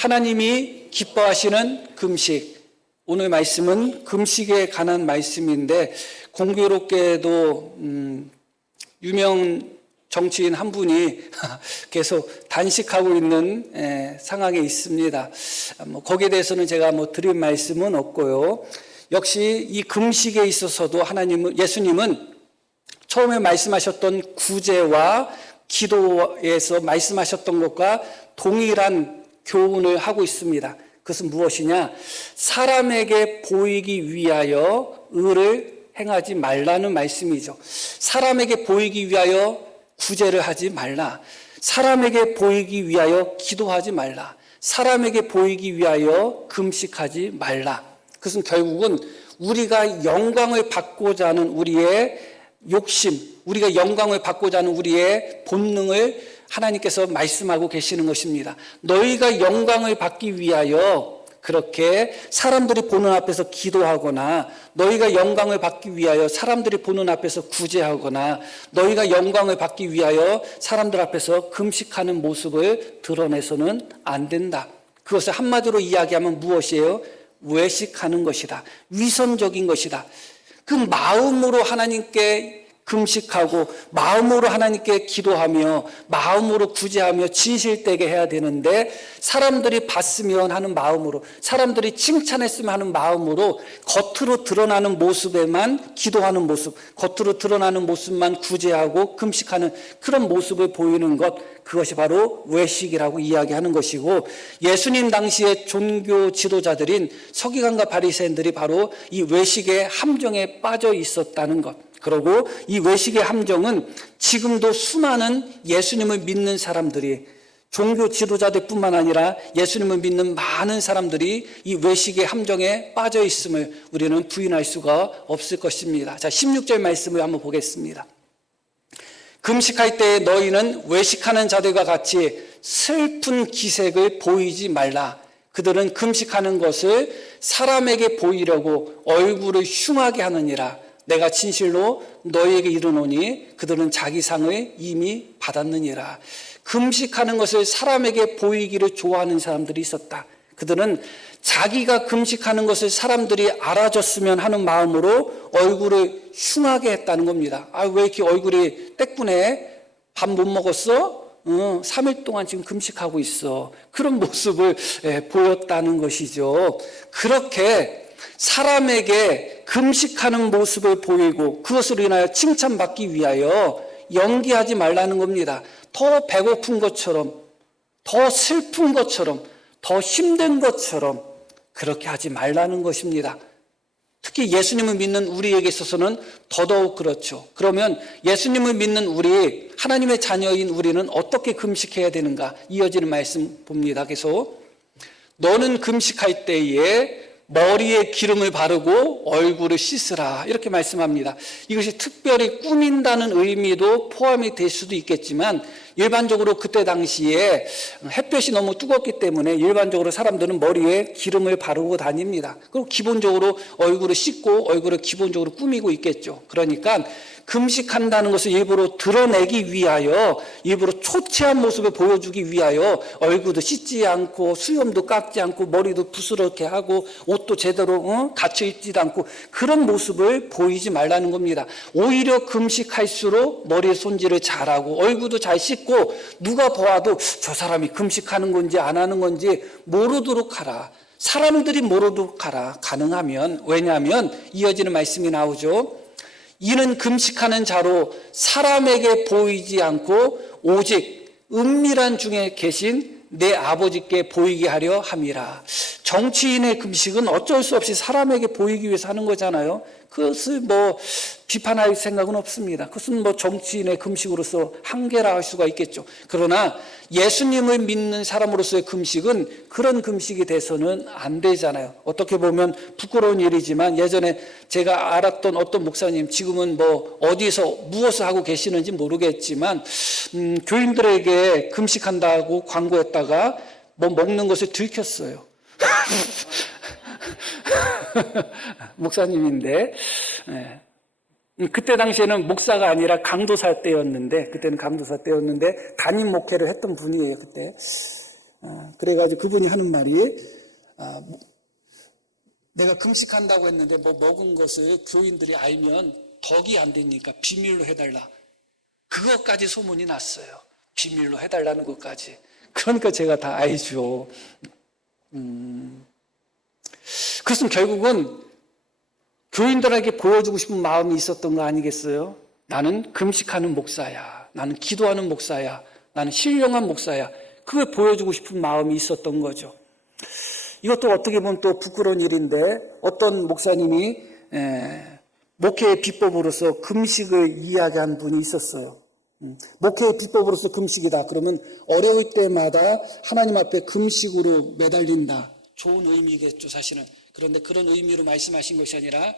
하나님이 기뻐하시는 금식. 오늘 말씀은 금식에 관한 말씀인데 공교롭게도 유명 정치인 한 분이 계속 단식하고 있는 상황에 있습니다. 거기에 대해서는 제가 드릴 말씀은 없고요. 역시 이 금식에 있어서도 예수님은 처음에 말씀하셨던 구제와 기도에서 말씀하셨던 것과 동일한 교훈을 하고 있습니다. 그것은 무엇이냐? 사람에게 보이기 위하여 의를 행하지 말라는 말씀이죠. 사람에게 보이기 위하여 구제를 하지 말라. 사람에게 보이기 위하여 기도하지 말라. 사람에게 보이기 위하여 금식하지 말라. 그것은 결국은 우리가 영광을 받고자 하는 우리의 욕심, 우리가 영광을 받고자 하는 우리의 본능을 하나님께서 말씀하고 계시는 것입니다. 너희가 영광을 받기 위하여 그렇게 사람들이 보는 앞에서 기도하거나, 너희가 영광을 받기 위하여 사람들이 보는 앞에서 구제하거나, 너희가 영광을 받기 위하여 사람들 앞에서 금식하는 모습을 드러내서는 안 된다. 그것을 한마디로 이야기하면 무엇이에요? 외식하는 것이다. 위선적인 것이다. 그 마음으로 하나님께 금식하고 마음으로 하나님께 기도하며 마음으로 구제하며 진실되게 해야 되는데, 사람들이 봤으면 하는 마음으로, 사람들이 칭찬했으면 하는 마음으로 겉으로 드러나는 모습에만 기도하는 모습, 겉으로 드러나는 모습만 구제하고 금식하는 그런 모습을 보이는 것, 그것이 바로 외식이라고 이야기하는 것이고, 예수님 당시의 종교 지도자들인 서기관과 바리새인들이 바로 이 외식의 함정에 빠져 있었다는 것. 그리고 이 외식의 함정은 지금도 수많은 예수님을 믿는 사람들이, 종교 지도자들뿐만 아니라 예수님을 믿는 많은 사람들이 이 외식의 함정에 빠져 있음을 우리는 부인할 수가 없을 것입니다. 자, 16절 말씀을 한번 보겠습니다. 금식할 때 너희는 외식하는 자들과 같이 슬픈 기색을 보이지 말라. 그들은 금식하는 것을 사람에게 보이려고 얼굴을 흉하게 하느니라. 내가 진실로 너희에게 이르노니 그들은 자기 상을 이미 받았느니라. 금식하는 것을 사람에게 보이기를 좋아하는 사람들이 있었다. 그들은 자기가 금식하는 것을 사람들이 알아줬으면 하는 마음으로 얼굴을 흉하게 했다는 겁니다. 왜 이렇게 얼굴이 떼꾸네? 밥 못 먹었어? 3일 동안 지금 금식하고 있어. 그런 모습을 보였다는 것이죠. 그렇게 사람에게 금식하는 모습을 보이고 그것으로 인하여 칭찬받기 위하여 연기하지 말라는 겁니다. 더 배고픈 것처럼, 더 슬픈 것처럼, 더 힘든 것처럼 그렇게 하지 말라는 것입니다. 특히 예수님을 믿는 우리에게 있어서는 더더욱 그렇죠. 그러면 예수님을 믿는 우리, 하나님의 자녀인 우리는 어떻게 금식해야 되는가? 이어지는 말씀 봅니다. 계속 너는 금식할 때에 머리에 기름을 바르고 얼굴을 씻으라, 이렇게 말씀합니다. 이것이 특별히 꾸민다는 의미도 포함이 될 수도 있겠지만, 일반적으로 그때 당시에 햇볕이 너무 뜨겁기 때문에 일반적으로 사람들은 머리에 기름을 바르고 다닙니다. 그리고 기본적으로 얼굴을 씻고 얼굴을 기본적으로 꾸미고 있겠죠. 그러니까 금식한다는 것을 일부러 드러내기 위하여, 일부러 초췌한 모습을 보여주기 위하여 얼굴도 씻지 않고 수염도 깎지 않고 머리도 부스렇게 하고 옷도 제대로 갇혀 있지도 않고 그런 모습을 보이지 말라는 겁니다. 오히려 금식할수록 머리에 손질을 잘하고 얼굴도 잘 씻고 누가 보아도 저 사람이 금식하는 건지 안 하는 건지 모르도록 하라. 사람들이 모르도록 하라. 가능하면. 왜냐하면 이어지는 말씀이 나오죠. 이는 금식하는 자로 사람에게 보이지 않고 오직 은밀한 중에 계신 내 아버지께 보이게 하려 함이라. 정치인의 금식은 어쩔 수 없이 사람에게 보이기 위해서 하는 거잖아요. 그것을 비판할 생각은 없습니다. 그것은 정치인의 금식으로서 한계라 할 수가 있겠죠. 그러나 예수님을 믿는 사람으로서의 금식은 그런 금식이 돼서는 안 되잖아요. 어떻게 보면 부끄러운 일이지만 예전에 제가 알았던 어떤 목사님, 지금은 어디서 무엇을 하고 계시는지 모르겠지만 교인들에게 금식한다고 광고했다가 먹는 것을 들켰어요. 목사님인데, 그때 당시에는 목사가 아니라 강도사 때였는데, 그때는 강도사 때였는데 담임 목회를 했던 분이에요. 그때 그래가지고 그분이 하는 말이 내가 금식한다고 했는데 뭐 먹은 것을 교인들이 알면 덕이 안 되니까 비밀로 해달라. 그것까지 소문이 났어요. 비밀로 해달라는 것까지. 그러니까 제가 다 알죠. 그것은 결국은 교인들에게 보여주고 싶은 마음이 있었던 거 아니겠어요? 나는 금식하는 목사야. 나는 기도하는 목사야. 나는 신령한 목사야. 그걸 보여주고 싶은 마음이 있었던 거죠. 이것도 어떻게 보면 또 부끄러운 일인데 어떤 목사님이 목회의 비법으로서 금식을 이야기한 분이 있었어요. 목회의 비법으로서 금식이다. 그러면 어려울 때마다 하나님 앞에 금식으로 매달린다. 좋은 의미겠죠, 사실은. 그런데 그런 의미로 말씀하신 것이 아니라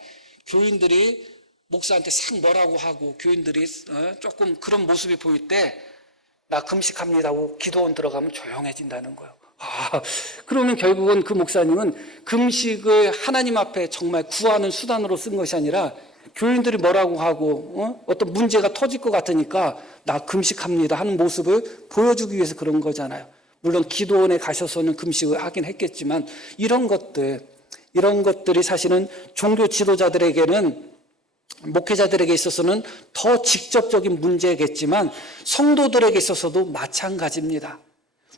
교인들이 목사한테 싹 뭐라고 하고 교인들이 조금 그런 모습이 보일 때 나 금식합니다 하고 기도원 들어가면 조용해진다는 거예요. 그러면 결국은 그 목사님은 금식을 하나님 앞에 정말 구하는 수단으로 쓴 것이 아니라 교인들이 뭐라고 하고 어떤 문제가 터질 것 같으니까 나 금식합니다 하는 모습을 보여주기 위해서 그런 거잖아요. 물론 기도원에 가셔서는 금식을 하긴 했겠지만 이런 것들이 사실은 종교 지도자들에게는 목회자들에게 있어서는 더 직접적인 문제겠지만 성도들에게 있어서도 마찬가지입니다.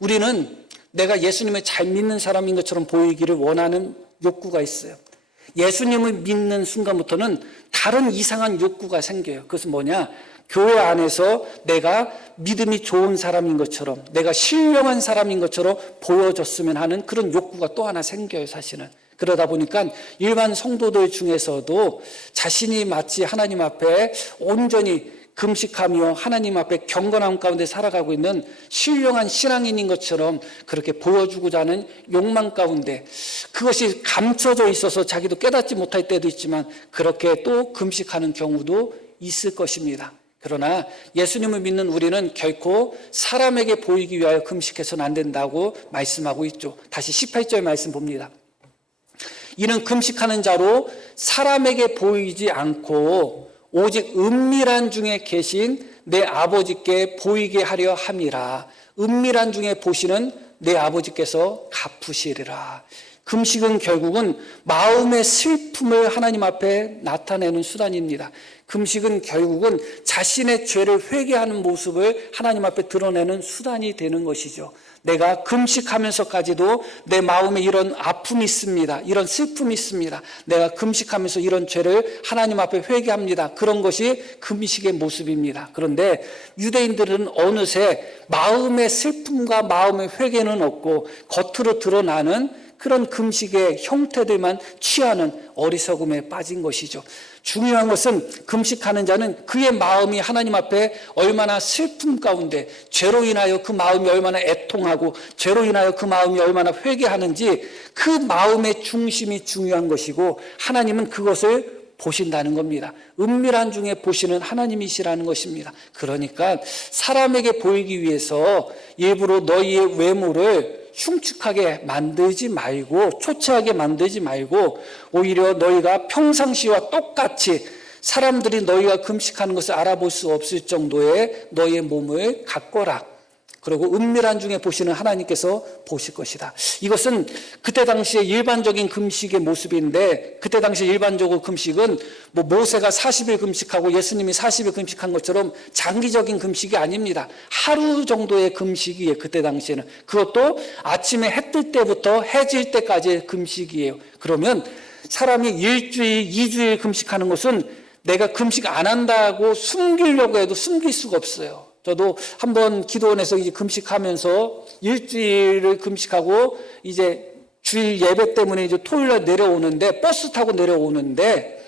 우리는 내가 예수님을 잘 믿는 사람인 것처럼 보이기를 원하는 욕구가 있어요. 예수님을 믿는 순간부터는 다른 이상한 욕구가 생겨요. 그것은 뭐냐? 교회 안에서 내가 믿음이 좋은 사람인 것처럼, 내가 신령한 사람인 것처럼 보여줬으면 하는 그런 욕구가 또 하나 생겨요, 사실은. 그러다 보니까 일반 성도들 중에서도 자신이 마치 하나님 앞에 온전히 금식하며 하나님 앞에 경건함 가운데 살아가고 있는 신령한 신앙인인 것처럼 그렇게 보여주고자 하는 욕망 가운데 그것이 감춰져 있어서 자기도 깨닫지 못할 때도 있지만 그렇게 또 금식하는 경우도 있을 것입니다. 그러나 예수님을 믿는 우리는 결코 사람에게 보이기 위하여 금식해서는 안 된다고 말씀하고 있죠. 다시 18절 말씀 봅니다. 이는 금식하는 자로 사람에게 보이지 않고 오직 은밀한 중에 계신 내 아버지께 보이게 하려 함이라. 은밀한 중에 보시는 내 아버지께서 갚으시리라. 금식은 결국은 마음의 슬픔을 하나님 앞에 나타내는 수단입니다. 금식은 결국은 자신의 죄를 회개하는 모습을 하나님 앞에 드러내는 수단이 되는 것이죠. 내가 금식하면서까지도 내 마음에 이런 아픔이 있습니다. 이런 슬픔이 있습니다. 내가 금식하면서 이런 죄를 하나님 앞에 회개합니다. 그런 것이 금식의 모습입니다. 그런데 유대인들은 어느새 마음의 슬픔과 마음의 회개는 없고 겉으로 드러나는 그런 금식의 형태들만 취하는 어리석음에 빠진 것이죠. 중요한 것은 금식하는 자는 그의 마음이 하나님 앞에 얼마나 슬픔 가운데 죄로 인하여 그 마음이 얼마나 애통하고 죄로 인하여 그 마음이 얼마나 회개하는지 그 마음의 중심이 중요한 것이고 하나님은 그것을 보신다는 겁니다. 은밀한 중에 보시는 하나님이시라는 것입니다. 그러니까 사람에게 보이기 위해서 일부러 너희의 외모를 흉측하게 만들지 말고 초췌하게 만들지 말고 오히려 너희가 평상시와 똑같이 사람들이 너희가 금식하는 것을 알아볼 수 없을 정도의 너희의 몸을 가꿔라. 그리고 은밀한 중에 보시는 하나님께서 보실 것이다. 이것은 그때 당시에 일반적인 금식의 모습인데 그때 당시 일반적으로 금식은 뭐 모세가 40일 금식하고 예수님이 40일 금식한 것처럼 장기적인 금식이 아닙니다. 하루 정도의 금식이에요. 그때 당시에는. 그것도 아침에 해 뜰 때부터 해질 때까지의 금식이에요. 그러면 사람이 일주일, 2주일 금식하는 것은 내가 금식 안 한다고 숨기려고 해도 숨길 수가 없어요. 저도 한번 기도원에서 이제 금식하면서 일주일을 금식하고 이제 주일 예배 때문에 이제 토요일날 내려오는데 버스 타고 내려오는데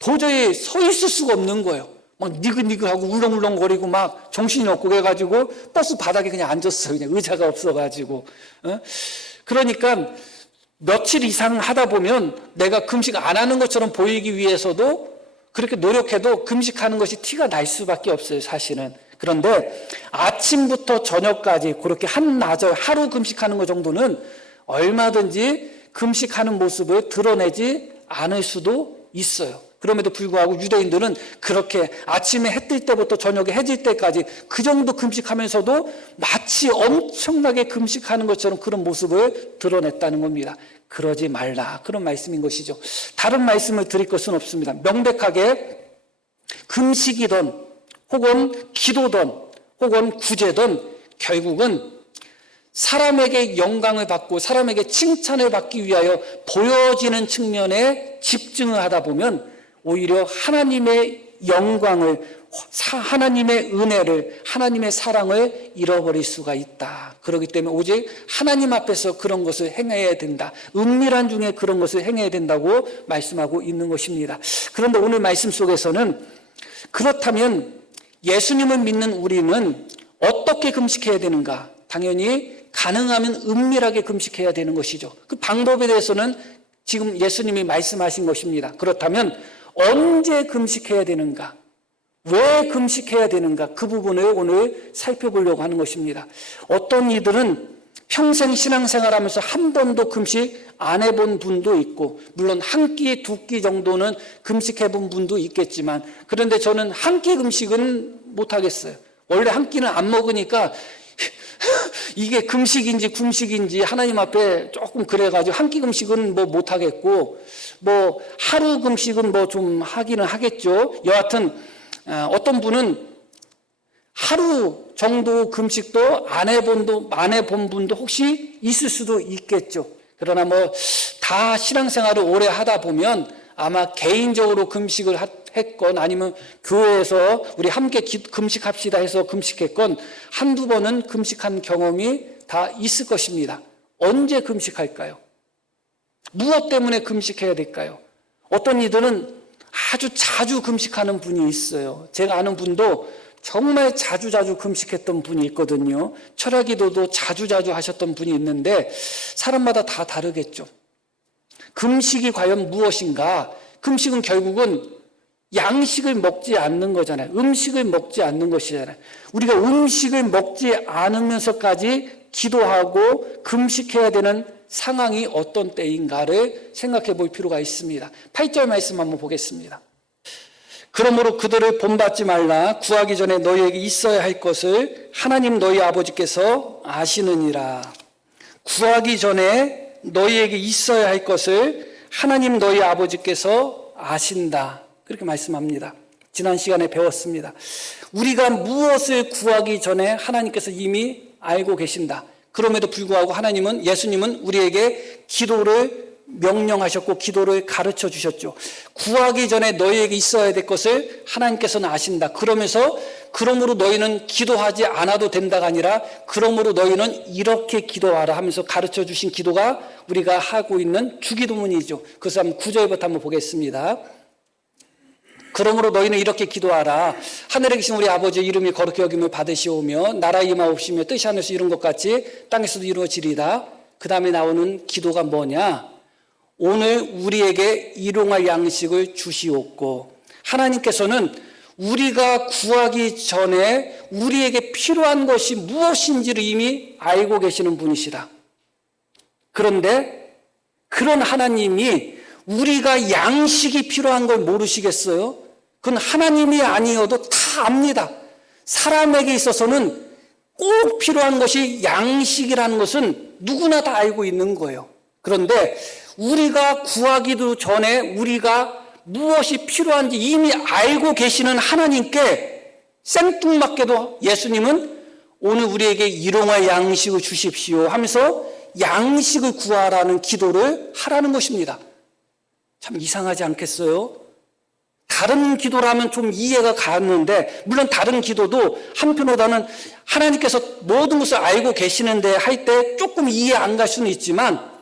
도저히 서 있을 수가 없는 거예요. 막 니글니글하고 울렁울렁거리고 막 정신이 없고 그래가지고 버스 바닥에 그냥 앉았어요. 그냥 의자가 없어가지고. 그러니까 며칠 이상 하다 보면 내가 금식 안 하는 것처럼 보이기 위해서도 그렇게 노력해도 금식하는 것이 티가 날 수밖에 없어요, 사실은. 그런데 아침부터 저녁까지 그렇게 한나절 하루 금식하는 것 정도는 얼마든지 금식하는 모습을 드러내지 않을 수도 있어요. 그럼에도 불구하고 유대인들은 그렇게 아침에 해 뜰 때부터 저녁에 해질 때까지 그 정도 금식하면서도 마치 엄청나게 금식하는 것처럼 그런 모습을 드러냈다는 겁니다. 그러지 말라, 그런 말씀인 것이죠. 다른 말씀을 드릴 것은 없습니다. 명백하게 금식이든 혹은 기도든 혹은 구제든 결국은 사람에게 영광을 받고 사람에게 칭찬을 받기 위하여 보여지는 측면에 집중을 하다 보면 오히려 하나님의 영광을, 하나님의 은혜를, 하나님의 사랑을 잃어버릴 수가 있다. 그렇기 때문에 오직 하나님 앞에서 그런 것을 행해야 된다. 은밀한 중에 그런 것을 행해야 된다고 말씀하고 있는 것입니다. 그런데 오늘 말씀 속에서는 그렇다면 예수님을 믿는 우리는 어떻게 금식해야 되는가? 당연히 가능하면 은밀하게 금식해야 되는 것이죠. 그 방법에 대해서는 지금 예수님이 말씀하신 것입니다. 그렇다면 언제 금식해야 되는가? 왜 금식해야 되는가? 그 부분을 오늘 살펴보려고 하는 것입니다. 어떤 이들은 평생 신앙생활하면서 한 번도 금식 안 해본 분도 있고, 물론 한 끼, 두 끼 정도는 금식해본 분도 있겠지만, 그런데 저는 한 끼 금식은 못하겠어요. 원래 한 끼는 안 먹으니까 이게 금식인지 궁식인지 하나님 앞에 조금 그래가지고 한 끼 금식은 뭐 못하겠고, 뭐 하루 금식은 뭐 좀 하기는 하겠죠. 여하튼 어떤 분은 하루 정도 금식도 안 해본 분도 혹시 있을 수도 있겠죠. 그러나 뭐 다 신앙생활을 오래 하다 보면 아마 개인적으로 금식을 했건 아니면 교회에서 우리 함께 금식합시다 해서 금식했건 한두 번은 금식한 경험이 다 있을 것입니다. 언제 금식할까요? 무엇 때문에 금식해야 될까요? 어떤 이들은 아주 자주 금식하는 분이 있어요. 제가 아는 분도 정말 자주 금식했던 분이 있거든요. 철야기도도 자주 하셨던 분이 있는데 사람마다 다 다르겠죠. 금식이 과연 무엇인가? 금식은 결국은 양식을 먹지 않는 거잖아요. 음식을 먹지 않는 것이잖아요. 우리가 음식을 먹지 않으면서까지 기도하고 금식해야 되는 상황이 어떤 때인가를 생각해 볼 필요가 있습니다. 8절 말씀 한번 보겠습니다. 그러므로 그들을 본받지 말라. 구하기 전에 너희에게 있어야 할 것을 하나님 너희 아버지께서 아시느니라. 구하기 전에 너희에게 있어야 할 것을 하나님 너희 아버지께서 아신다. 그렇게 말씀합니다. 지난 시간에 배웠습니다. 우리가 무엇을 구하기 전에 하나님께서 이미 알고 계신다. 그럼에도 불구하고 예수님은 우리에게 기도를 명령하셨고 기도를 가르쳐 주셨죠. 구하기 전에 너희에게 있어야 될 것을 하나님께서는 아신다. 그러므로 너희는 기도하지 않아도 된다가 아니라 그러므로 너희는 이렇게 기도하라 하면서 가르쳐 주신 기도가 우리가 하고 있는 주기도문이죠. 그래서 한번 9절부터 한번 보겠습니다. 그러므로 너희는 이렇게 기도하라. 하늘에 계신 우리 아버지 이름이 거룩히 여김을 받으시오며 나라의 임하옵시며 뜻이 하늘에서 이룬 것 같이 땅에서도 이루어지리다. 그 다음에 나오는 기도가 뭐냐? 오늘 우리에게 일용할 양식을 주시옵고. 하나님께서는 우리가 구하기 전에 우리에게 필요한 것이 무엇인지를 이미 알고 계시는 분이시다. 그런데 그런 하나님이 우리가 양식이 필요한 걸 모르시겠어요? 그건 하나님이 아니어도 다 압니다. 사람에게 있어서는 꼭 필요한 것이 양식이라는 것은 누구나 다 알고 있는 거예요. 그런데 우리가 구하기도 전에 우리가 무엇이 필요한지 이미 알고 계시는 하나님께 생뚱맞게도 예수님은 오늘 우리에게 일용할 양식을 주십시오 하면서 양식을 구하라는 기도를 하라는 것입니다. 참 이상하지 않겠어요? 다른 기도라면 좀 이해가 가는데, 물론 다른 기도도 한편으로는 하나님께서 모든 것을 알고 계시는데 할 때 조금 이해 안 갈 수는 있지만,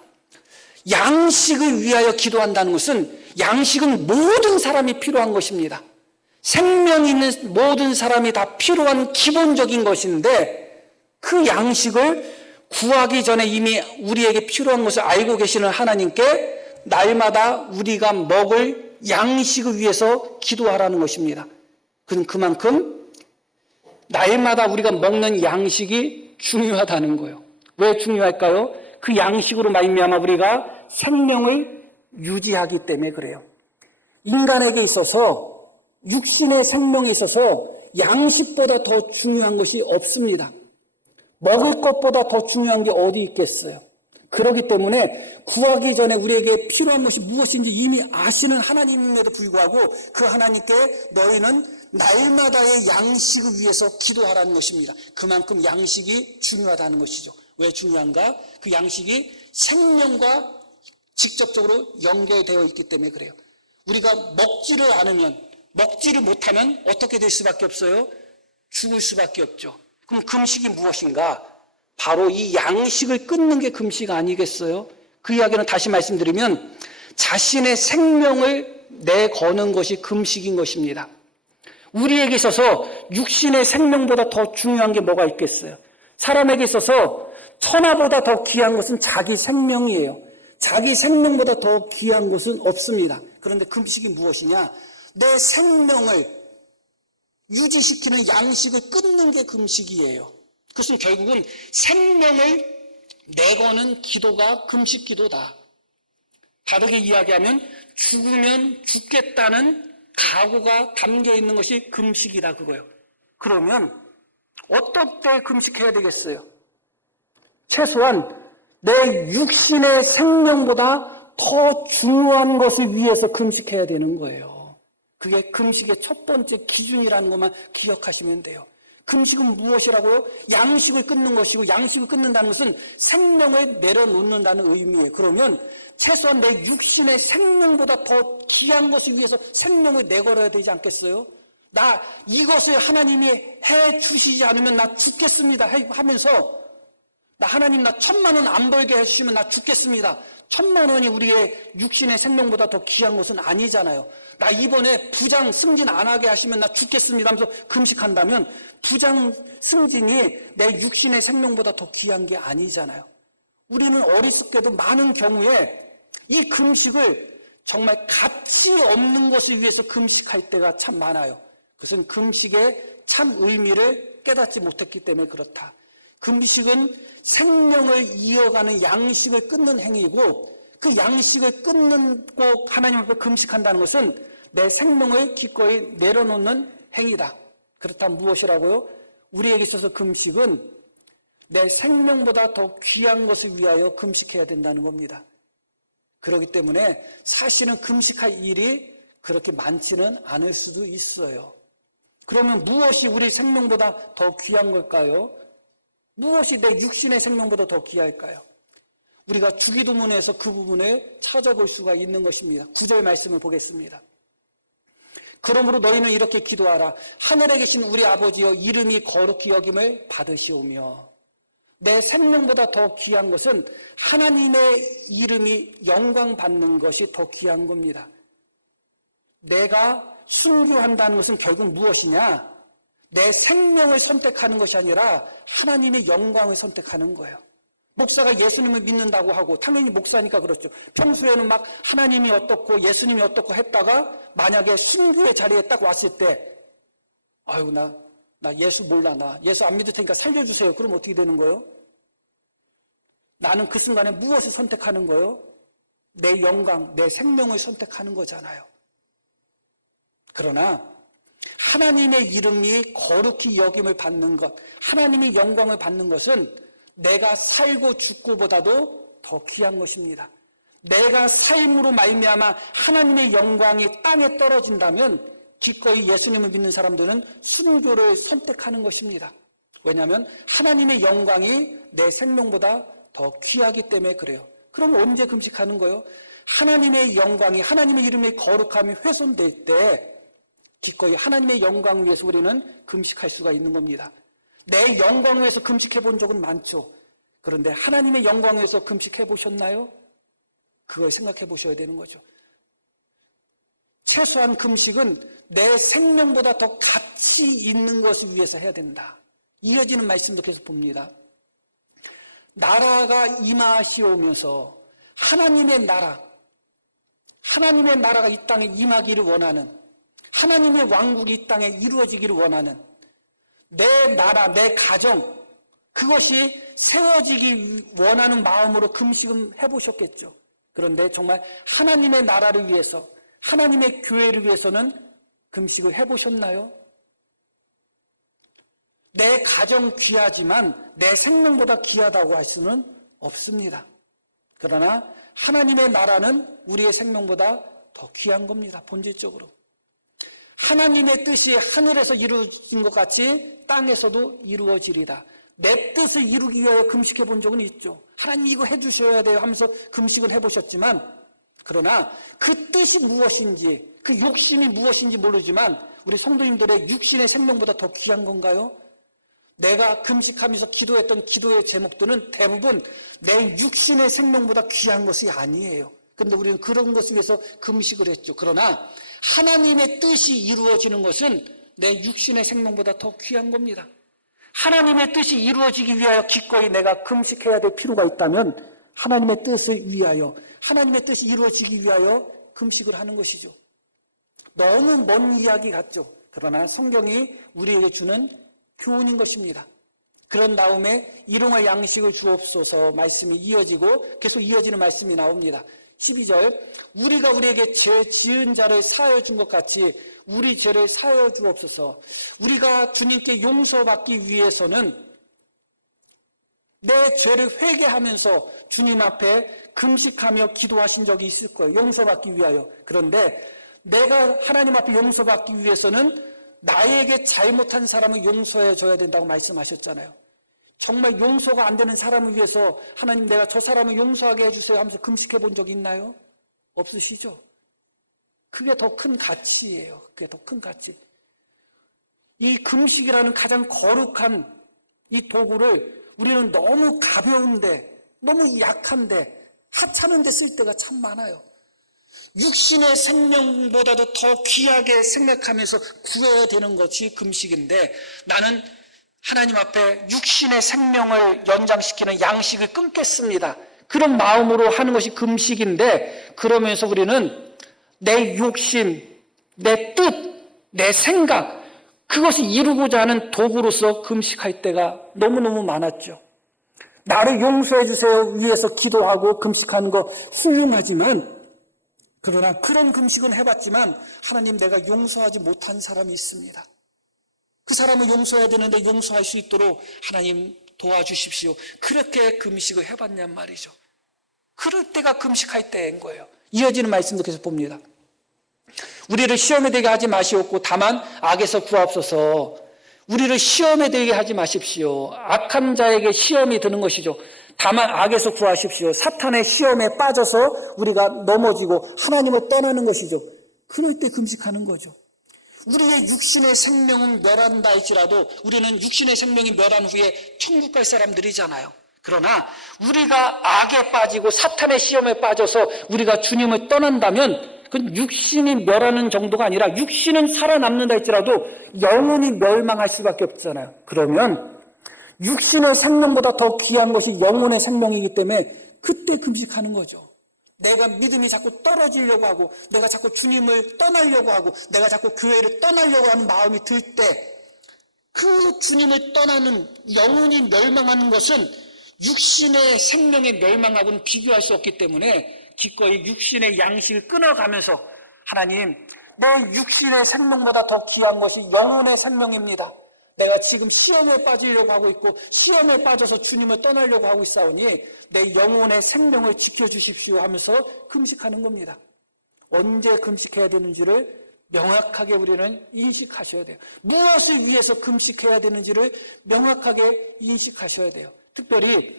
양식을 위하여 기도한다는 것은 양식은 모든 사람이 필요한 것입니다. 생명 있는 모든 사람이 다 필요한 기본적인 것인데 그 양식을 구하기 전에 이미 우리에게 필요한 것을 알고 계시는 하나님께 날마다 우리가 먹을 양식을 위해서 기도하라는 것입니다. 그만큼 날마다 우리가 먹는 양식이 중요하다는 거예요. 왜 중요할까요? 그 양식으로 말미암아 우리가 생명을 유지하기 때문에 그래요. 인간에게 있어서 육신의 생명에 있어서 양식보다 더 중요한 것이 없습니다. 먹을 것보다 더 중요한 게 어디 있겠어요? 그렇기 때문에 구하기 전에 우리에게 필요한 것이 무엇인지 이미 아시는 하나님임에도 불구하고 그 하나님께 너희는 날마다의 양식을 위해서 기도하라는 것입니다. 그만큼 양식이 중요하다는 것이죠. 왜 중요한가? 그 양식이 생명과 직접적으로 연결되어 있기 때문에 그래요. 우리가 먹지를 않으면, 먹지를 못하면 어떻게 될 수밖에 없어요? 죽을 수밖에 없죠. 그럼 금식이 무엇인가? 바로 이 양식을 끊는 게 금식 아니겠어요? 그 이야기는 다시 말씀드리면 자신의 생명을 내거는 것이 금식인 것입니다. 우리에게 있어서 육신의 생명보다 더 중요한 게 뭐가 있겠어요? 사람에게 있어서 천하보다 더 귀한 것은 자기 생명이에요. 자기 생명보다 더 귀한 것은 없습니다. 그런데 금식이 무엇이냐? 내 생명을 유지시키는 양식을 끊는 게 금식이에요. 그것은 결국은 생명을 내거는 기도가 금식 기도다. 다르게 이야기하면 죽으면 죽겠다는 각오가 담겨 있는 것이 금식이다 그거예요. 그러면 어떤 때 금식해야 되겠어요? 최소한 내 육신의 생명보다 더 중요한 것을 위해서 금식해야 되는 거예요. 그게 금식의 첫 번째 기준이라는 것만 기억하시면 돼요. 금식은 무엇이라고요? 양식을 끊는 것이고, 양식을 끊는다는 것은 생명을 내려놓는다는 의미예요. 그러면 최소한 내 육신의 생명보다 더 귀한 것을 위해서 생명을 내걸어야 되지 않겠어요? 나 이것을 하나님이 해 주시지 않으면 나 죽겠습니다 하면서, 나 하나님 나 1,000만 원 안 벌게 해주시면 나 죽겠습니다. 1,000만 원이 우리의 육신의 생명보다 더 귀한 것은 아니잖아요. 나 이번에 부장 승진 안 하게 하시면 나 죽겠습니다 하면서 금식한다면 부장 승진이 내 육신의 생명보다 더 귀한 게 아니잖아요. 우리는 어리석게도 많은 경우에 이 금식을 정말 가치 없는 것을 위해서 금식할 때가 참 많아요. 그것은 금식의 참 의미를 깨닫지 못했기 때문에 그렇다. 금식은 생명을 이어가는 양식을 끊는 행위이고, 그 양식을 끊고 하나님 앞에 금식한다는 것은 내 생명을 기꺼이 내려놓는 행위다. 그렇다면 무엇이라고요? 우리에게 있어서 금식은 내 생명보다 더 귀한 것을 위하여 금식해야 된다는 겁니다. 그렇기 때문에 사실은 금식할 일이 그렇게 많지는 않을 수도 있어요. 그러면 무엇이 우리 생명보다 더 귀한 걸까요? 무엇이 내 육신의 생명보다 더 귀할까요? 우리가 주기도문에서 그 부분을 찾아볼 수가 있는 것입니다. 9절 말씀을 보겠습니다. 그러므로 너희는 이렇게 기도하라. 하늘에 계신 우리 아버지여, 이름이 거룩히 여김을 받으시오며. 내 생명보다 더 귀한 것은 하나님의 이름이 영광받는 것이 더 귀한 겁니다. 내가 순교한다는 것은 결국 무엇이냐? 내 생명을 선택하는 것이 아니라 하나님의 영광을 선택하는 거예요. 목사가 예수님을 믿는다고 하고, 당연히 목사니까 그렇죠. 평소에는 막 하나님이 어떻고 예수님이 어떻고 했다가 만약에 순교의 자리에 딱 왔을 때, 아유 나 예수 몰라, 나 예수 안 믿을 테니까 살려주세요. 그럼 어떻게 되는 거예요? 나는 그 순간에 무엇을 선택하는 거예요? 내 영광, 내 생명을 선택하는 거잖아요. 그러나 하나님의 이름이 거룩히 여김을 받는 것, 하나님의 영광을 받는 것은 내가 살고 죽고보다도 더 귀한 것입니다. 내가 삶으로 말미암아 하나님의 영광이 땅에 떨어진다면 기꺼이 예수님을 믿는 사람들은 순교를 선택하는 것입니다. 왜냐하면 하나님의 영광이 내 생명보다 더 귀하기 때문에 그래요. 그럼 언제 금식하는 거예요? 하나님의 영광이, 하나님의 이름의 거룩함이 훼손될 때 기꺼이 하나님의 영광을 위해서 우리는 금식할 수가 있는 겁니다. 내 영광을 위해서 금식해 본 적은 많죠. 그런데 하나님의 영광을 위해서 금식해 보셨나요? 그걸 생각해 보셔야 되는 거죠. 최소한 금식은 내 생명보다 더 가치 있는 것을 위해서 해야 된다. 이어지는 말씀도 계속 봅니다. 나라가 임하시오면서 하나님의 나라가 이 땅에 임하기를 원하는, 하나님의 왕국이 이 땅에 이루어지기를 원하는 내 나라, 내 가정, 그것이 세워지기 원하는 마음으로 금식은 해보셨겠죠. 그런데 정말 하나님의 나라를 위해서, 하나님의 교회를 위해서는 금식을 해보셨나요? 내 가정 귀하지만 내 생명보다 귀하다고 할 수는 없습니다. 그러나 하나님의 나라는 우리의 생명보다 더 귀한 겁니다. 본질적으로. 하나님의 뜻이 하늘에서 이루어진 것 같이 땅에서도 이루어지리다. 내 뜻을 이루기 위하여 금식해 본 적은 있죠. 하나님 이거 해주셔야 돼요 하면서 금식은 해보셨지만, 그러나 그 뜻이 무엇인지, 그 욕심이 무엇인지 모르지만 우리 성도님들의 육신의 생명보다 더 귀한 건가요? 내가 금식하면서 기도했던 기도의 제목들은 대부분 내 육신의 생명보다 귀한 것이 아니에요. 그런데 우리는 그런 것을 위해서 금식을 했죠. 그러나 하나님의 뜻이 이루어지는 것은 내 육신의 생명보다 더 귀한 겁니다. 하나님의 뜻이 이루어지기 위하여 기꺼이 내가 금식해야 될 필요가 있다면 하나님의 뜻을 위하여, 하나님의 뜻이 이루어지기 위하여 금식을 하는 것이죠. 너무 먼 이야기 같죠. 그러나 성경이 우리에게 주는 교훈인 것입니다. 그런 다음에 일용할 양식을 주옵소서 말씀이 이어지고 계속 이어지는 말씀이 나옵니다. 12절, 우리가 우리에게 죄 지은 자를 사하여 준 것 같이 우리 죄를 사하여 주옵소서. 우리가 주님께 용서받기 위해서는 내 죄를 회개하면서 주님 앞에 금식하며 기도하신 적이 있을 거예요. 용서받기 위하여. 그런데 내가 하나님 앞에 용서받기 위해서는 나에게 잘못한 사람을 용서해 줘야 된다고 말씀하셨잖아요. 정말 용서가 안 되는 사람을 위해서 하나님 내가 저 사람을 용서하게 해주세요 하면서 금식해 본 적이 있나요? 없으시죠? 그게 더 큰 가치예요. 그게 더 큰 가치. 이 금식이라는 가장 거룩한 이 도구를 우리는 너무 가벼운데, 너무 약한데, 하찮은 데 쓸 때가 참 많아요. 육신의 생명보다도 더 귀하게 생각하면서 구해야 되는 것이 금식인데, 나는 하나님 앞에 육신의 생명을 연장시키는 양식을 끊겠습니다. 그런 마음으로 하는 것이 금식인데, 그러면서 우리는 내 욕심, 내 뜻, 내 생각, 그것을 이루고자 하는 도구로서 금식할 때가 너무너무 많았죠. 나를 용서해 주세요 위해서 기도하고 금식하는 거 훌륭하지만, 그러나 그런 금식은 해봤지만 하나님 내가 용서하지 못한 사람이 있습니다. 그 사람을 용서해야 되는데 용서할 수 있도록 하나님 도와주십시오. 그렇게 금식을 해봤냔 말이죠. 그럴 때가 금식할 때인 거예요. 이어지는 말씀도 계속 봅니다. 우리를 시험에 들게 하지 마시옵고 다만 악에서 구하옵소서. 우리를 시험에 들게 하지 마십시오. 악한 자에게 시험이 드는 것이죠. 다만 악에서 구하십시오. 사탄의 시험에 빠져서 우리가 넘어지고 하나님을 떠나는 것이죠. 그럴 때 금식하는 거죠. 우리의 육신의 생명은 멸한다 할지라도 우리는 육신의 생명이 멸한 후에 천국 갈 사람들이잖아요. 그러나 우리가 악에 빠지고 사탄의 시험에 빠져서 우리가 주님을 떠난다면 그건 육신이 멸하는 정도가 아니라 육신은 살아남는다 할지라도 영혼이 멸망할 수밖에 없잖아요. 그러면 육신의 생명보다 더 귀한 것이 영혼의 생명이기 때문에 그때 금식하는 거죠. 내가 믿음이 자꾸 떨어지려고 하고 내가 자꾸 주님을 떠나려고 하고 내가 자꾸 교회를 떠나려고 하는 마음이 들 때 그 주님을 떠나는 영혼이 멸망하는 것은 육신의 생명의 멸망하고는 비교할 수 없기 때문에 기꺼이 육신의 양식을 끊어가면서 하나님, 내 육신의 생명보다 더 귀한 것이 영혼의 생명입니다. 내가 지금 시험에 빠지려고 하고 있고 시험에 빠져서 주님을 떠나려고 하고 있사오니 내 영혼의 생명을 지켜주십시오 하면서 금식하는 겁니다. 언제 금식해야 되는지를 명확하게 우리는 인식하셔야 돼요. 무엇을 위해서 금식해야 되는지를 명확하게 인식하셔야 돼요. 특별히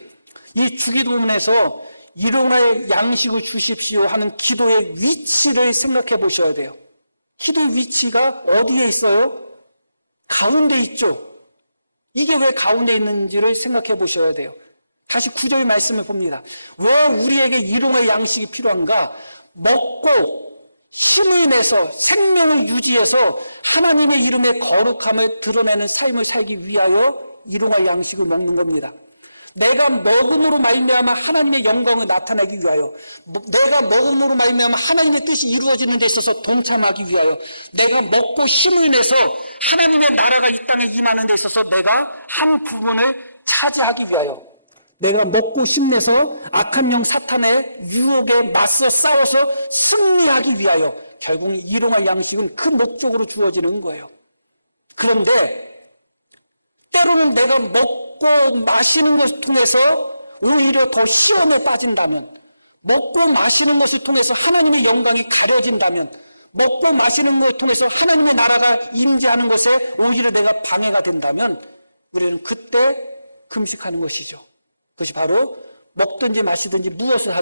이 주기도문에서 일용할 양식을 주십시오 하는 기도의 위치를 생각해 보셔야 돼요. 기도의 위치가 어디에 있어요? 가운데 있죠. 이게 왜 가운데 있는지를 생각해 보셔야 돼요. 다시 9절 말씀을 봅니다. 왜 우리에게 일용할 양식이 필요한가? 먹고 힘을 내서 생명을 유지해서 하나님의 이름의 거룩함을 드러내는 삶을 살기 위하여 일용할 양식을 먹는 겁니다. 내가 먹음으로 말미암아 하나님의 영광을 나타내기 위하여, 내가 먹음으로 말미암아 하나님의 뜻이 이루어지는 데 있어서 동참하기 위하여, 내가 먹고 힘을 내서 하나님의 나라가 이 땅에 임하는 데 있어서 내가 한 부분을 차지하기 위하여, 내가 먹고 힘내서 악한 영 사탄의 유혹에 맞서 싸워서 승리하기 위하여 결국 일용할 양식은 그 목적으로 주어지는 거예요. 그런데 때로는 내가 먹고 마시는 것을 통해서 오히려 더 시험에 빠진다면, 먹고 마시는 것을 통해서 하나님의 영광이 가려진다면, 먹고 마시는 것을 통해서 하나님의 나라가 임재하는 것에 오히려 내가 방해가 된다면 우리는 그때 금식하는 것이죠. 그것이 바로 먹든지 마시든지 무엇을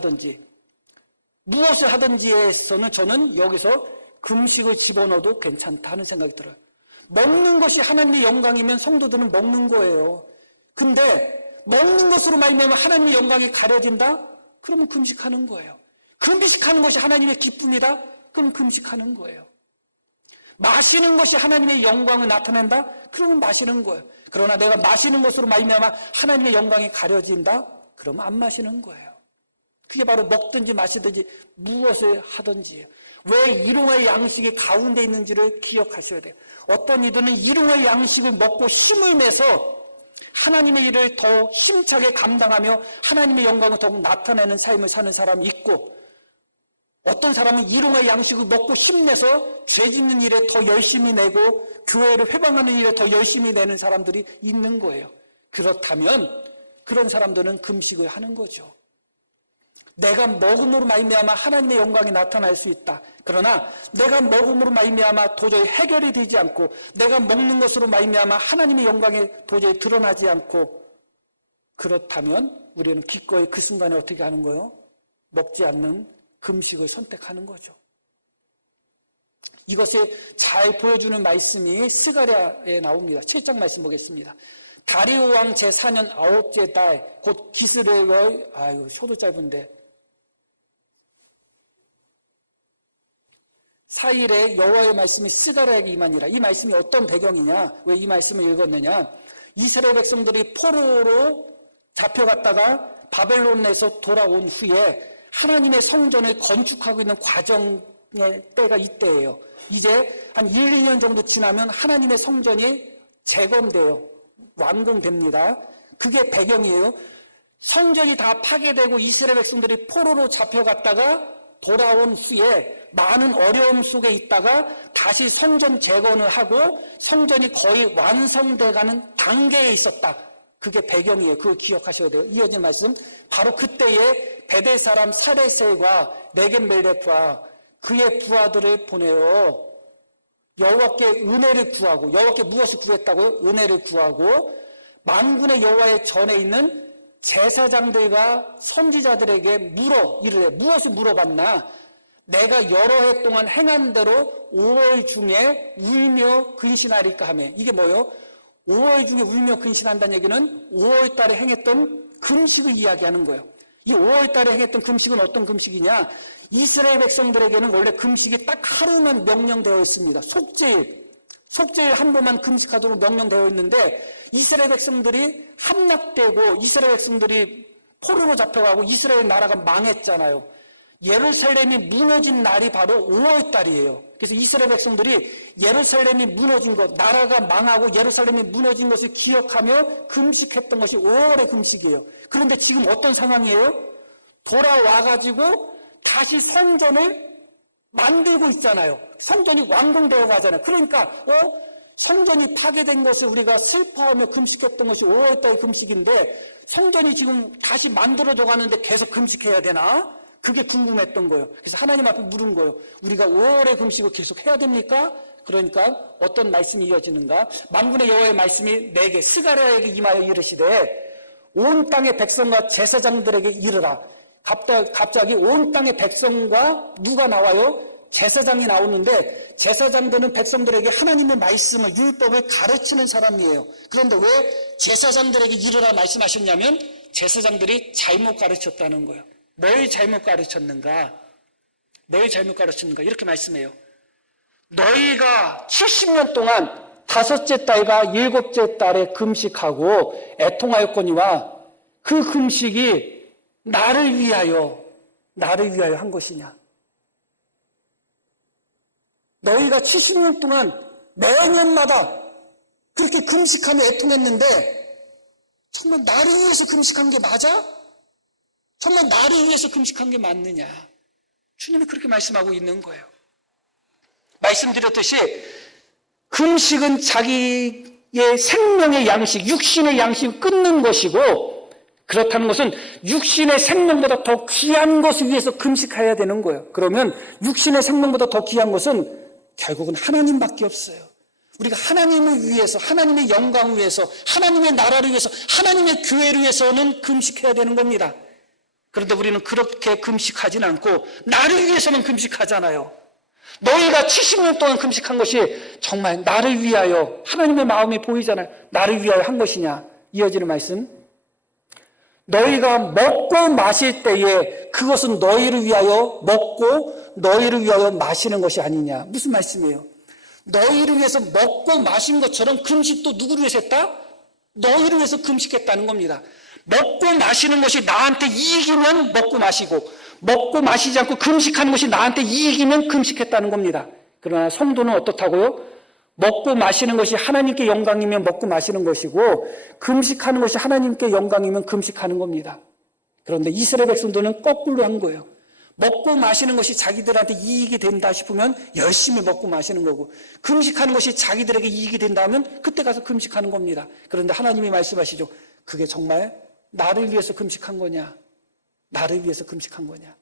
하든지에서는 저는 여기서 금식을 집어넣어도 괜찮다 하는 생각이 들어요. 먹는 것이 하나님의 영광이면 성도들은 먹는 거예요. 근데 먹는 것으로 말미암아 하나님의 영광이 가려진다? 그러면 금식하는 거예요. 금식하는 것이 하나님의 기쁨이다? 그럼 금식하는 거예요. 마시는 것이 하나님의 영광을 나타낸다? 그러면 마시는 거예요. 그러나 내가 마시는 것으로 말미암아 하나님의 영광이 가려진다? 그러면 안 마시는 거예요. 그게 바로 먹든지 마시든지 무엇을 하든지예요. 왜 일용할 양식이 가운데 있는지를 기억하셔야 돼요. 어떤 이들은 일용할 양식을 먹고 힘을 내서 하나님의 일을 더 힘차게 감당하며 하나님의 영광을 더욱 나타내는 삶을 사는 사람이 있고, 어떤 사람은 일용할 양식을 먹고 힘내서 죄 짓는 일에 더 열심히 내고 교회를 회방하는 일에 더 열심히 내는 사람들이 있는 거예요. 그렇다면 그런 사람들은 금식을 하는 거죠. 내가 먹음으로 말미암아 하나님의 영광이 나타날 수 있다. 그러나 내가 먹음으로 말미암아 도저히 해결이 되지 않고, 내가 먹는 것으로 말미암아 하나님의 영광이 도저히 드러나지 않고, 그렇다면 우리는 기꺼이 그 순간에 어떻게 하는 거예요? 먹지 않는 금식을 선택하는 거죠. 이것을 잘 보여주는 말씀이 스가랴에 나옵니다. 7장 말씀 보겠습니다. 다리오 왕 제4년 9째 달 곧 기스레월, 쇼도 짧은데 4일에 여호와의 말씀이 스가랴에게 임하니라. 이 말씀이 어떤 배경이냐, 왜 이 말씀을 읽었느냐, 이스라엘 백성들이 포로로 잡혀갔다가 바벨론에서 돌아온 후에 하나님의 성전을 건축하고 있는 과정의 때가 이때예요. 이제 한 1, 2년 정도 지나면 하나님의 성전이 재건돼요. 완공됩니다. 그게 배경이에요. 성전이 다 파괴되고 이스라엘 백성들이 포로로 잡혀갔다가 돌아온 후에 많은 어려움 속에 있다가 다시 성전 재건을 하고 성전이 거의 완성돼가는 단계에 있었다. 그게 배경이에요. 그걸 기억하셔야 돼요. 이어진 말씀, 바로 그때에 베델 사람 사레셀과 네겐멜렉과 그의 부하들을 보내어 여호와께 은혜를 구하고, 여호와께 무엇을 구했다고요? 은혜를 구하고 만군의 여호와의 전에 있는 제사장들과 선지자들에게 이르래. 무엇을 물어봤나? 내가 여러 해 동안 행한 대로 5월 중에 울며 근신하리까 하며. 이게 뭐예요? 5월 중에 울며 근신한다는 얘기는 5월 달에 행했던 금식을 이야기하는 거예요. 이 5월 달에 행했던 금식은 어떤 금식이냐? 이스라엘 백성들에게는 원래 금식이 딱 하루만 명령되어 있습니다. 속죄일 한 번만 금식하도록 명령되어 있는데, 이스라엘 백성들이 함락되고 이스라엘 백성들이 포로로 잡혀가고 이스라엘 나라가 망했잖아요. 예루살렘이 무너진 날이 바로 5월 달이에요. 그래서 이스라엘 백성들이 예루살렘이 무너진 것, 나라가 망하고 예루살렘이 무너진 것을 기억하며 금식했던 것이 5월의 금식이에요. 그런데 지금 어떤 상황이에요? 돌아와가지고 다시 성전을 만들고 있잖아요. 성전이 완공되어 가잖아요. 그러니까 성전이 파괴된 것을 우리가 슬퍼하며 금식했던 것이 5월달 금식인데, 성전이 지금 다시 만들어져 가는데 계속 금식해야 되나? 그게 궁금했던 거예요. 그래서 하나님 앞에 물은 거예요. 우리가 5월의 금식을 계속 해야 됩니까? 그러니까 어떤 말씀이 이어지는가? 만군의 여호와의 말씀이 내게 스가랴에게 임하여 이르시되, 온 땅의 백성과 제사장들에게 이르라. 갑자기 온 땅의 백성과 누가 나와요? 제사장이 나오는데, 제사장들은 백성들에게 하나님의 말씀을, 율법을 가르치는 사람이에요. 그런데 왜 제사장들에게 이르라 말씀하셨냐면, 제사장들이 잘못 가르쳤다는 거예요. 뭘 잘못 가르쳤는가? 이렇게 말씀해요. 너희가 70년 동안 5째 달과 7째 달에 금식하고 애통하였거니와 그 금식이 나를 위하여 한 것이냐? 너희가 70년 동안 매년마다 그렇게 금식하며 애통했는데 정말 나를 위해서 금식한 게 맞아? 정말 나를 위해서 금식한 게 맞느냐? 주님이 그렇게 말씀하고 있는 거예요. 말씀드렸듯이 금식은 자기의 생명의 양식, 육신의 양식을 끊는 것이고, 그렇다는 것은 육신의 생명보다 더 귀한 것을 위해서 금식해야 되는 거예요. 그러면 육신의 생명보다 더 귀한 것은 결국은 하나님밖에 없어요. 우리가 하나님을 위해서, 하나님의 영광을 위해서, 하나님의 나라를 위해서, 하나님의 교회를 위해서는 금식해야 되는 겁니다. 그런데 우리는 그렇게 금식하진 않고 나를 위해서는 금식하잖아요. 너희가 70년 동안 금식한 것이 정말 나를 위하여, 하나님의 마음이 보이잖아요. 나를 위하여 한 것이냐? 이어지는 말씀. 너희가 먹고 마실 때에 그것은 너희를 위하여 먹고 너희를 위하여 마시는 것이 아니냐. 무슨 말씀이에요? 너희를 위해서 먹고 마신 것처럼 금식도 누구를 위해서 했다? 너희를 위해서 금식했다는 겁니다. 먹고 마시는 것이 나한테 이익이면 먹고 마시고, 먹고 마시지 않고 금식하는 것이 나한테 이익이면 금식했다는 겁니다. 그러나 성도는 어떻다고요? 먹고 마시는 것이 하나님께 영광이면 먹고 마시는 것이고, 금식하는 것이 하나님께 영광이면 금식하는 겁니다. 그런데 이스라엘 백성들은 거꾸로 한 거예요. 먹고 마시는 것이 자기들한테 이익이 된다 싶으면 열심히 먹고 마시는 거고, 금식하는 것이 자기들에게 이익이 된다 하면 그때 가서 금식하는 겁니다. 그런데 하나님이 말씀하시죠. 그게 정말 나를 위해서 금식한 거냐? 나를 위해서 금식한 거냐?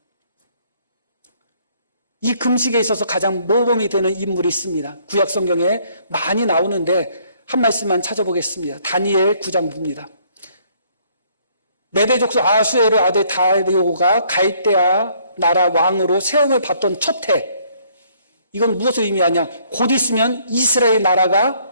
이 금식에 있어서 가장 모범이 되는 인물이 있습니다. 구약 성경에 많이 나오는데 한 말씀만 찾아보겠습니다. 다니엘 9장 봅니다. 메대 족속 아수에르 아들 다리오가 갈대아 나라 왕으로 세움을 받던 첫 해, 이건 무엇을 의미하냐? 곧 있으면 이스라엘 나라가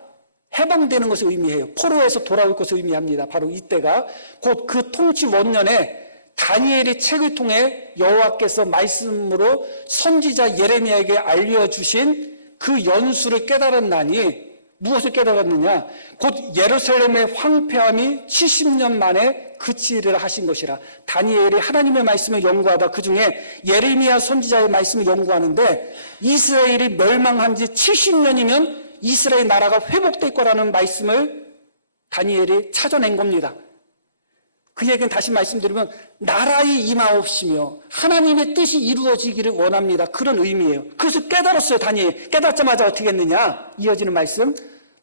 해방되는 것을 의미해요. 포로에서 돌아올 것을 의미합니다. 바로 이때가 곧 그 통치 원년에 다니엘의 책을 통해 여호와께서 말씀으로 선지자 예레미야에게 알려주신 그 연수를 깨달았나니, 무엇을 깨달았느냐? 곧 예루살렘의 황폐함이 70년 만에 그치리라 하신 것이라. 다니엘이 하나님의 말씀을 연구하다 그 중에 예레미야 선지자의 말씀을 연구하는데, 이스라엘이 멸망한 지 70년이면 이스라엘 나라가 회복될 거라는 말씀을 다니엘이 찾아낸 겁니다. 그 얘기는 다시 말씀드리면 나라의 임하옵시며 하나님의 뜻이 이루어지기를 원합니다. 그런 의미예요. 그래서 깨달았어요. 다니엘. 깨닫자마자 어떻게 했느냐? 이어지는 말씀.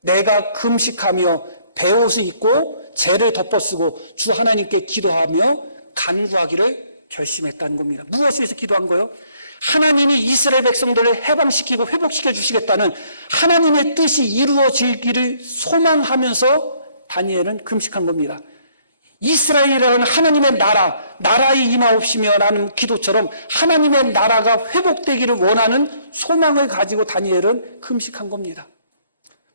내가 금식하며 베옷을 입고 죄를 덮어쓰고 주 하나님께 기도하며 간구하기를 결심했다는 겁니다. 무엇을 위해서 기도한 거예요? 하나님이 이스라엘 백성들을 해방시키고 회복시켜 주시겠다는 하나님의 뜻이 이루어지기를 소망하면서 다니엘은 금식한 겁니다. 이스라엘이라는 하나님의 나라의 임하옵시며 라는 기도처럼 하나님의 나라가 회복되기를 원하는 소망을 가지고 다니엘은 금식한 겁니다.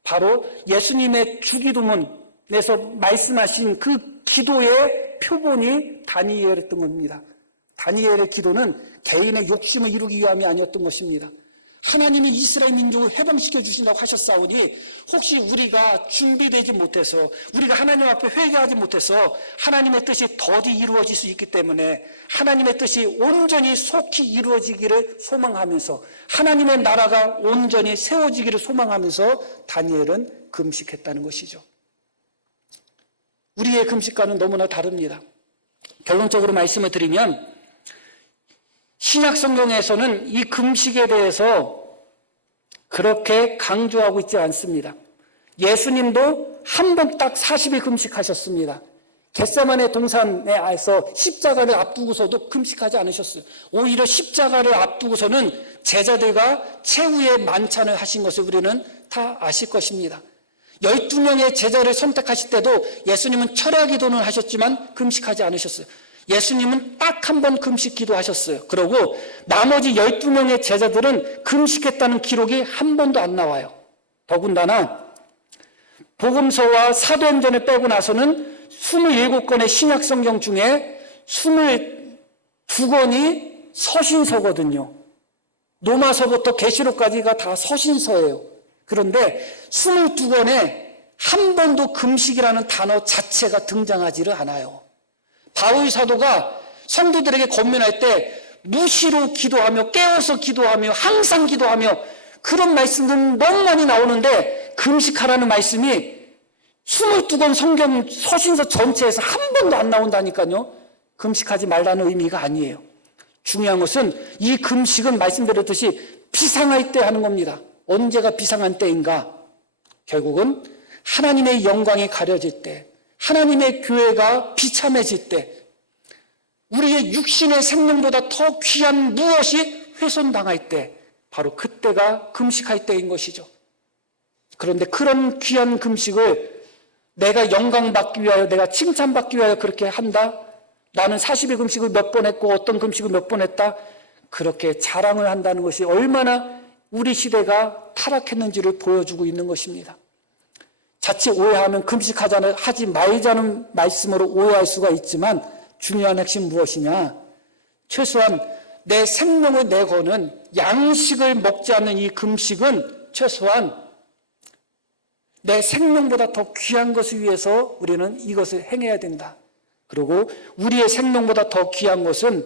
바로 예수님의 주기도문에서 말씀하신 그 기도의 표본이 다니엘이었던 겁니다. 다니엘의 기도는 개인의 욕심을 이루기 위함이 아니었던 것입니다. 하나님이 이스라엘 민족을 해방시켜 주신다고 하셨사오니 혹시 우리가 준비되지 못해서, 우리가 하나님 앞에 회개하지 못해서 하나님의 뜻이 더디 이루어질 수 있기 때문에 하나님의 뜻이 온전히 속히 이루어지기를 소망하면서, 하나님의 나라가 온전히 세워지기를 소망하면서 다니엘은 금식했다는 것이죠. 우리의 금식과는 너무나 다릅니다. 결론적으로 말씀을 드리면 신약 성경에서는 이 금식에 대해서 그렇게 강조하고 있지 않습니다. 예수님도 한 번 딱 40일 금식하셨습니다. 겟세마네 동산에서 십자가를 앞두고서도 금식하지 않으셨어요. 오히려 십자가를 앞두고서는 제자들과 최후의 만찬을 하신 것을 우리는 다 아실 것입니다. 12명의 제자를 선택하실 때도 예수님은 철야 기도는 하셨지만 금식하지 않으셨어요. 예수님은 딱 한 번 금식 기도하셨어요. 그러고 나머지 12명의 제자들은 금식했다는 기록이 한 번도 안 나와요. 더군다나 복음서와 사도행전을 빼고 나서는 27권의 신약 성경 중에 22권이 서신서거든요. 로마서부터 계시록까지가 다 서신서예요. 그런데 22권에 한 번도 금식이라는 단어 자체가 등장하지를 않아요. 바울 사도가 성도들에게 권면할 때 무시로 기도하며 깨워서 기도하며 항상 기도하며 그런 말씀들은 너무 많이 나오는데 금식하라는 말씀이 22권 성경 서신서 전체에서 한 번도 안 나온다니까요. 금식하지 말라는 의미가 아니에요. 중요한 것은 이 금식은 말씀드렸듯이 비상할 때 하는 겁니다. 언제가 비상한 때인가? 결국은 하나님의 영광이 가려질 때, 하나님의 교회가 비참해질 때, 우리의 육신의 생명보다 더 귀한 무엇이 훼손당할 때, 바로 그때가 금식할 때인 것이죠. 그런데 그런 귀한 금식을 내가 영광받기 위하여, 내가 칭찬받기 위하여 그렇게 한다? 나는 40일 금식을 몇 번 했고 어떤 금식을 몇 번 했다? 그렇게 자랑을 한다는 것이 얼마나 우리 시대가 타락했는지를 보여주고 있는 것입니다. 자칫 오해하면 하지 말자는 말씀으로 오해할 수가 있지만 중요한 핵심 무엇이냐? 최소한 내 생명을 내거는 양식을 먹지 않는 이 금식은 최소한 내 생명보다 더 귀한 것을 위해서 우리는 이것을 행해야 된다. 그리고 우리의 생명보다 더 귀한 것은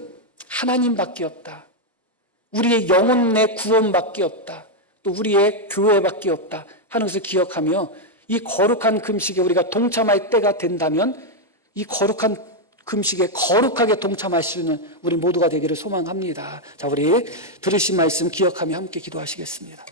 하나님밖에 없다. 우리의 영혼의 구원밖에 없다. 또 우리의 교회밖에 없다 하는 것을 기억하며 이 거룩한 금식에 우리가 동참할 때가 된다면 이 거룩한 금식에 거룩하게 동참할 수 있는 우리 모두가 되기를 소망합니다. 자, 우리 들으신 말씀 기억하며 함께 기도하시겠습니다.